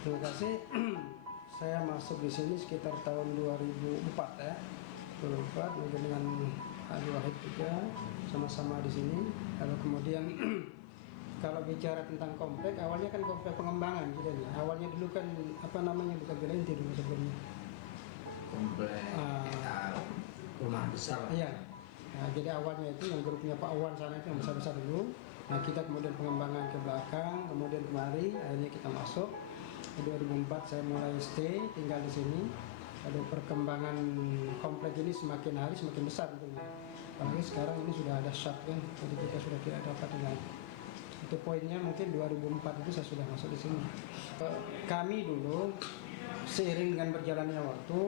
Terima kasih. Saya masuk di sini sekitar tahun 2004 ya. 2004 mungkin dengan Ali Wahid juga sama-sama di sini. Lalu kemudian kalau bicara tentang komplek, awalnya kan komplek pengembangan gitu ya. Awalnya dulu kan apa namanya, bukan Villa Inti dulu sebelumnya. Komplek rumah besar. Iya. Nah, jadi awalnya itu yang grupnya Pak Awan sana itu yang besar-besar dulu. Nah, kita kemudian pengembangan ke belakang, kemudian kemari, akhirnya kita masuk. Di 2004 saya mulai stay, tinggal di sini. Lalu perkembangan komplek ini semakin hari semakin besar tentunya. Apalagi sekarang ini sudah ada shop kan, jadi kita sudah tidak dapat dengan itu poinnya. Mungkin 2004 itu saya sudah masuk di sini. Kami dulu seiring dengan berjalannya waktu,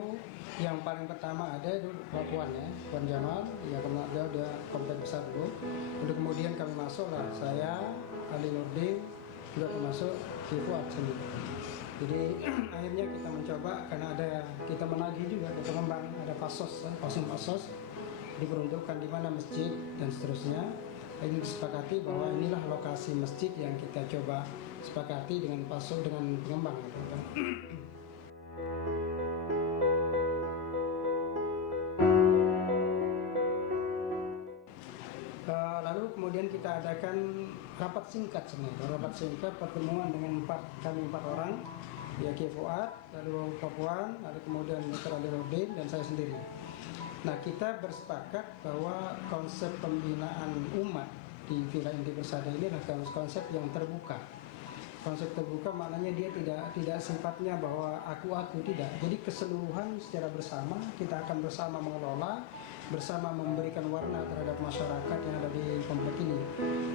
yang paling pertama ada itu Pak Puan ya, Puan Jamal, ya karena dia udah komplek besar dulu. Lalu kemudian kami masuk lah, saya, Ali Nurdin, juga termasuk Fuad sini. Jadi akhirnya kita mencoba, karena ada kita menagih juga, ada pengembang, ada pasos, pasos diperuntukkan di mana masjid dan seterusnya. Ini disepakati bahwa inilah lokasi masjid yang kita coba sepakati dengan pasos dengan pengembang. Lalu kemudian kita adakan rapat singkat sebenarnya, rapat singkat pertemuan dengan kami empat orang, ya Fuad, lalu Pak Puan, lalu kemudian Dr. Ali Nurdin dan saya sendiri. Nah, kita bersepakat bahwa konsep pembinaan umat di Villa Inti Persada ini adalah konsep yang terbuka. Konsep terbuka maknanya dia tidak sifatnya bahwa aku tidak. Jadi keseluruhan secara bersama kita akan bersama mengelola, bersama memberikan warna terhadap masyarakat yang ada di komplek ini.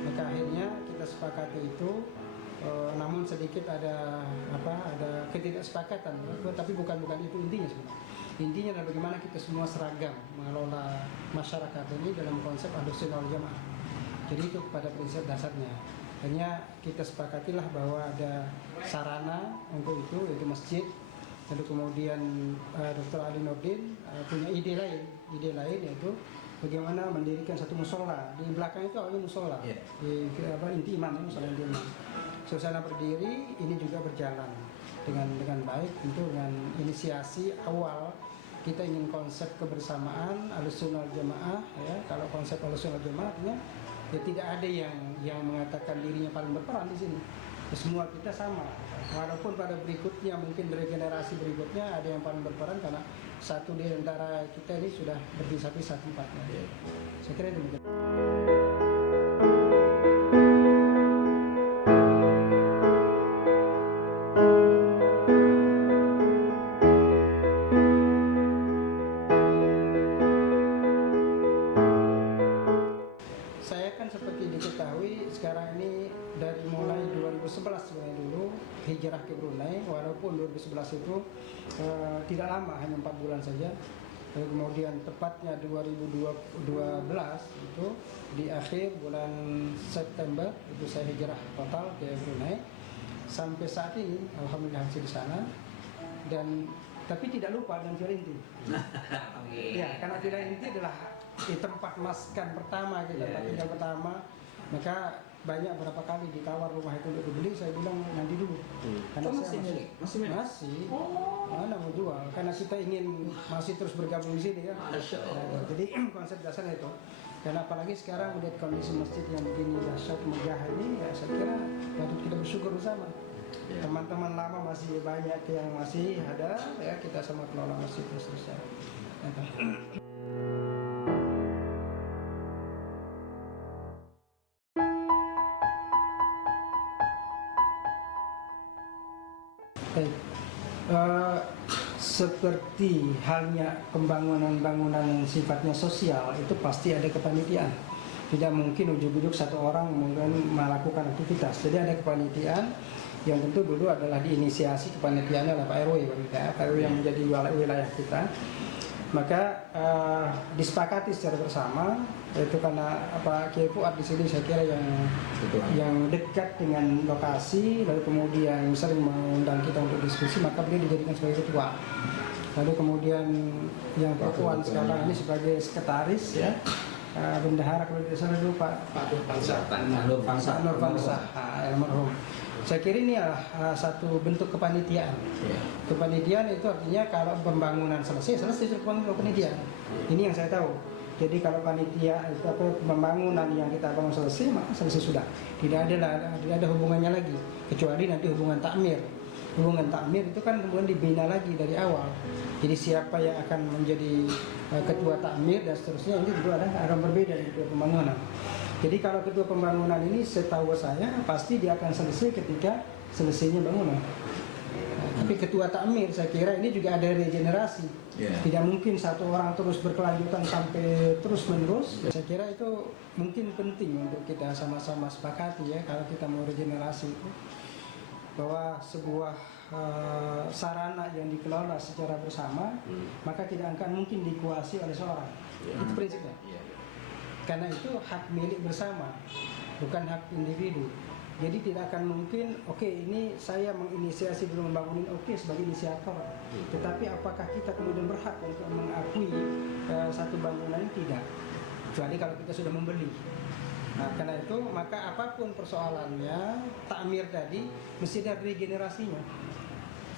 Maka akhirnya kita sepakati itu, namun sedikit ada ketidaksepakatan, tapi bukan itu intinya sebenarnya. Intinya adalah bagaimana kita semua seragam mengelola masyarakat ini dalam konsep Ahlussunnah wal Jamaah. Jadi itu pada prinsip dasarnya. Hanya kita sepakatilah bahwa ada sarana untuk itu, yaitu masjid. Lalu kemudian Dr. Ali Nurdin punya ide lain yaitu bagaimana mendirikan satu musola. Di belakang itu awalnya musola, di inti iman, musola inti iman. Suasana berdiri ini juga berjalan dengan baik, tentu dengan inisiasi awal. Kita ingin konsep kebersamaan Ahlussunnah wal Jamaah ya. Kalau konsep Ahlussunnah wal Jamaah artinya ya tidak ada yang mengatakan dirinya paling berperan di sini. Ya, semua kita sama. Walaupun pada berikutnya mungkin dari generasi berikutnya ada yang paling berperan karena satu di antara kita ini sudah berpisah-pisah tempatnya. Saya kira demikian. Saya kan seperti diketahui sekarang ini dari mulai 2011 sebenarnya dulu hijrah ke Brunei, walaupun 2011 itu tidak lama, hanya 4 bulan saja. Kemudian tepatnya 2012 itu di akhir bulan September itu saya hijrah total ke Brunei. Sampai saat ini alhamdulillah masih di sana, dan tapi tidak lupa dengan Villa Inti. Ya, karena Villa Inti adalah tempat maskan pertama kita, tempat tinggal pertama. Maka banyak berapa kali ditawar rumah itu untuk dibeli, saya bilang nanti dulu. Karena saya masih mana mau jual, karena kita ingin masih terus bergabung di sini kan. Jadi konsep dasarnya itu. Karena apalagi sekarang melihat kondisi masjid yang begini dahsyat megah ini, ya saya kira patut kita bersyukur bersama. Teman-teman lama masih banyak yang masih ada, ya kita sama kelola masjid terus selesai. Seperti halnya pembangunan-bangunan yang sifatnya sosial itu pasti ada kepanitiaan. Tidak mungkin ujuk-ujuk satu orang mungkin melakukan aktivitas. Jadi ada kepanitiaan yang tentu dulu adalah diinisiasi kepanitiaannya oleh Pak RW, Pak RW yang menjadi wilayah kita. Maka disepakati secara bersama, yaitu karena Pak Kiai Fuad di sini saya kira yang dekat dengan lokasi, lalu kemudian sering mengundang kita untuk diskusi, maka beliau dijadikan sebagai ketua. Lalu kemudian yang Pak Puan sekarang ini sebagai sekretaris ya, bendahara kalau tidak salah dulu Pak Nur Bangsa almarhum. Saya kira ini adalah satu bentuk kepanitiaan. Ya. Kepanitiaan itu artinya kalau pembangunan selesai sudah kepanitiaan. Ini yang saya tahu. Jadi kalau panitia itu pembangunan yang kita bangun selesai, maka selesai sudah. Tidak ada hubungannya lagi, kecuali nanti hubungan takmir. Hubungan takmir itu kan kemudian dibina lagi dari awal. Jadi siapa yang akan menjadi ketua takmir dan seterusnya, ini juga akan berbeda dari ketua pembangunan. Jadi kalau ketua pembangunan ini setahu saya pasti dia akan selesai ketika selesainya bangunan. Tapi ketua takmir saya kira ini juga ada regenerasi. Tidak mungkin satu orang terus berkelanjutan sampai terus menerus. Saya kira itu mungkin penting untuk kita sama-sama sepakati ya, kalau kita mau regenerasi itu, bahwa sebuah sarana yang dikelola secara bersama maka tidak akan mungkin dikuasai oleh seorang. Itu prinsipnya. Karena itu hak milik bersama, bukan hak individu. Jadi tidak akan mungkin, oke, ini saya menginisiasi belum membangunin, oke, sebagai inisiator. Tetapi apakah kita kemudian berhak untuk mengakui satu bangunan? Tidak. Kecuali kalau kita sudah membeli. Nah, karena itu maka apapun persoalannya, takmir tadi mesti ada regenerasinya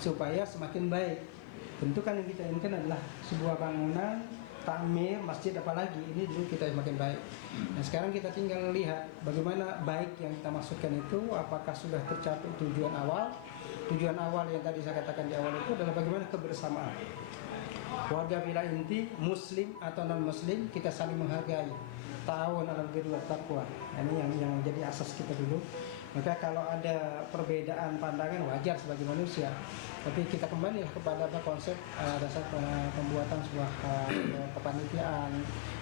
supaya semakin baik. Tentu kan yang kita inginkan adalah sebuah bangunan, takmir, masjid apalagi ini dulu kita makin baik. Nah sekarang kita tinggal lihat bagaimana baik yang kita maksudkan itu, apakah sudah tercapai tujuan awal. Tujuan awal yang tadi saya katakan di awal itu adalah bagaimana kebersamaan warga Villa Inti, muslim atau non muslim, kita saling menghargai. Ta'awun 'alal birri wat taqwa. Ini yang menjadi asas kita dulu. Maka kalau ada perbedaan pandangan wajar sebagai manusia. Tapi kita kembalilah kepada konsep dasar pembuatan sebuah kepanitiaan,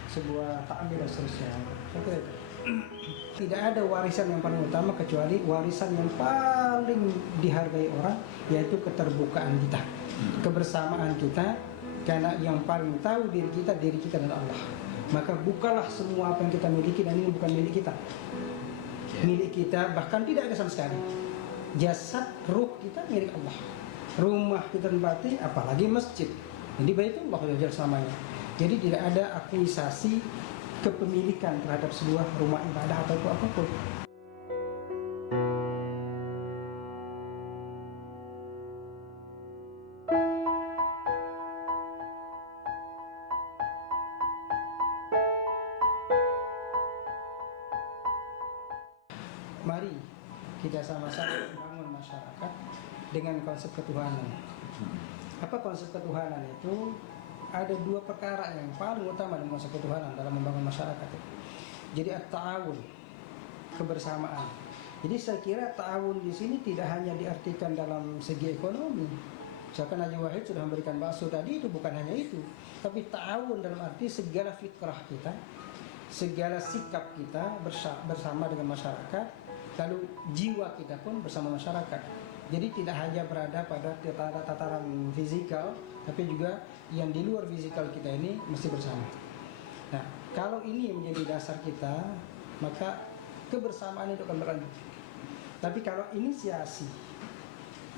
sebuah takmir dan seterusnya. Saya kira itu. Tidak ada warisan yang paling utama kecuali warisan yang paling dihargai orang, yaitu keterbukaan kita, kebersamaan kita. Karena yang paling tahu diri kita dan Allah. Maka bukalah semua apa yang kita miliki, dan ini bukan milik kita. Milik kita bahkan tidak ada sama sekali. Jasad, ruh kita milik Allah. Rumah kita tempati, apalagi masjid. Jadi Baitullah ya selamanya. Jadi tidak ada akuisasi kepemilikan terhadap sebuah rumah ibadah atau apapun. Mari kita sama-sama membangun masyarakat dengan konsep ketuhanan. Apa konsep ketuhanan itu? Ada dua perkara yang paling utama dalam konsep ketuhanan dalam membangun masyarakat. Jadi at-ta'awun, kebersamaan. Jadi saya kira ta'awun di sini tidak hanya diartikan dalam segi ekonomi. Misalkan Haji Wahid sudah memberikan bakso tadi, itu bukan hanya itu, tapi ta'awun dalam arti segala fitrah kita, segala sikap kita bersama dengan masyarakat, lalu jiwa kita pun bersama masyarakat. Jadi tidak hanya berada pada tataran fisikal, tapi juga yang di luar fisikal kita ini mesti bersama. Nah, kalau ini menjadi dasar kita, maka kebersamaan itu akan berlanjut. Tapi kalau inisiasi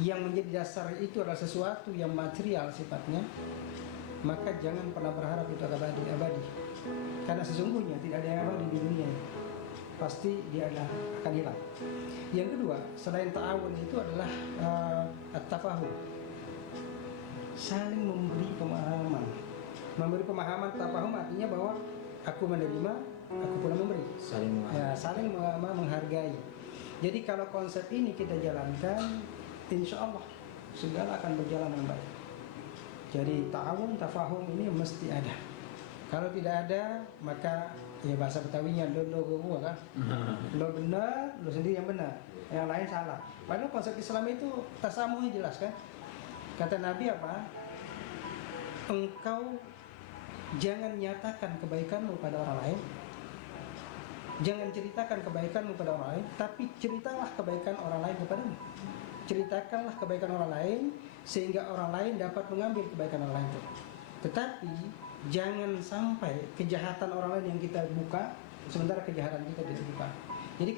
yang menjadi dasar itu adalah sesuatu yang material sifatnya, maka jangan pernah berharap itu abadi. Karena sesungguhnya tidak ada yang abadi di dunia ini. Pasti dia akan hilang. Yang kedua, selain ta'awun itu adalah at-tafahum, saling memberi pemahaman. Memberi pemahaman, tafahum artinya bahwa aku menerima, aku pula memberi. Saling menghargai. Jadi kalau konsep ini kita jalankan, insya Allah segala akan berjalan dengan baik. Jadi ta'awun, tafahum ini mesti ada. Kalau tidak ada, maka ya bahasa Betawinya lo gua kan, lo benar, lo sendiri yang benar, yang lain salah. Padahal konsep Islam itu tasamuh jelas kan. Kata Nabi apa? Engkau jangan nyatakan kebaikanmu pada orang lain, jangan ceritakan kebaikanmu pada orang lain, tapi ceritalah kebaikan orang lain kepadamu. Ceritakanlah kebaikan orang lain sehingga orang lain dapat mengambil kebaikan orang lain itu. Tetapi jangan sampai kejahatan orang lain yang kita buka, sementara kejahatan kita tidak buka. Jadi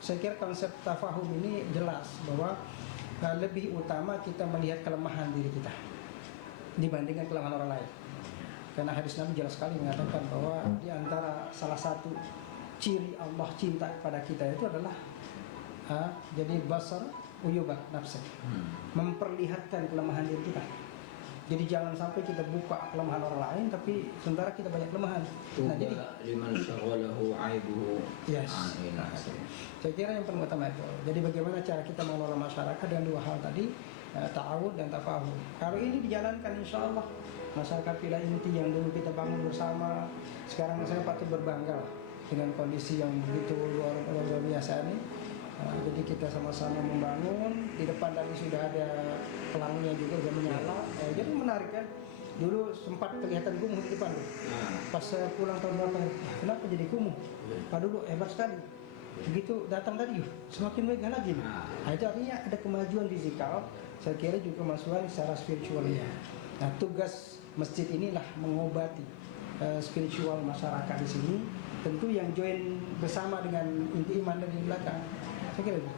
saya kira konsep tafahum ini jelas bahwa lebih utama kita melihat kelemahan diri kita dibandingkan kelemahan orang lain. Karena hadis Nabi jelas sekali mengatakan bahwa di antara salah satu ciri Allah cinta kepada kita itu adalah Jadi basar uyubat nafsi, memperlihatkan kelemahan diri kita. Jadi jangan sampai kita buka kelemahan orang lain, tapi sementara kita banyak kelemahan. Nah, jadi liman syaghalahu aibuhu. Yes. Saya kira yang paling utama itu. Jadi bagaimana cara kita mengelola masyarakat dengan dua hal tadi, ta'awud dan tafahum. Kalau ini dijalankan, insya Allah masyarakat Pila Inti yang dulu kita bangun bersama, sekarang saya patut berbangga dengan kondisi yang begitu luar biasa ini. Jadi kita sama-sama membangun. Di depan tadi sudah ada pelangnya juga sudah menyala. Jadi menarik kan. Dulu sempat kelihatan kumuh di depan. Pas saya pulang tahun berapa, kenapa jadi kumuh? Pak dulu hebat sekali. Begitu datang tadi, semakin megah lagi. Nah, itu artinya ada kemajuan fisikal. Saya kira juga kemajuan secara spiritualnya. Nah, tugas masjid inilah mengobati spiritual masyarakat di sini. Tentu yang join bersama dengan inti iman dari belakang. Saya kira itu.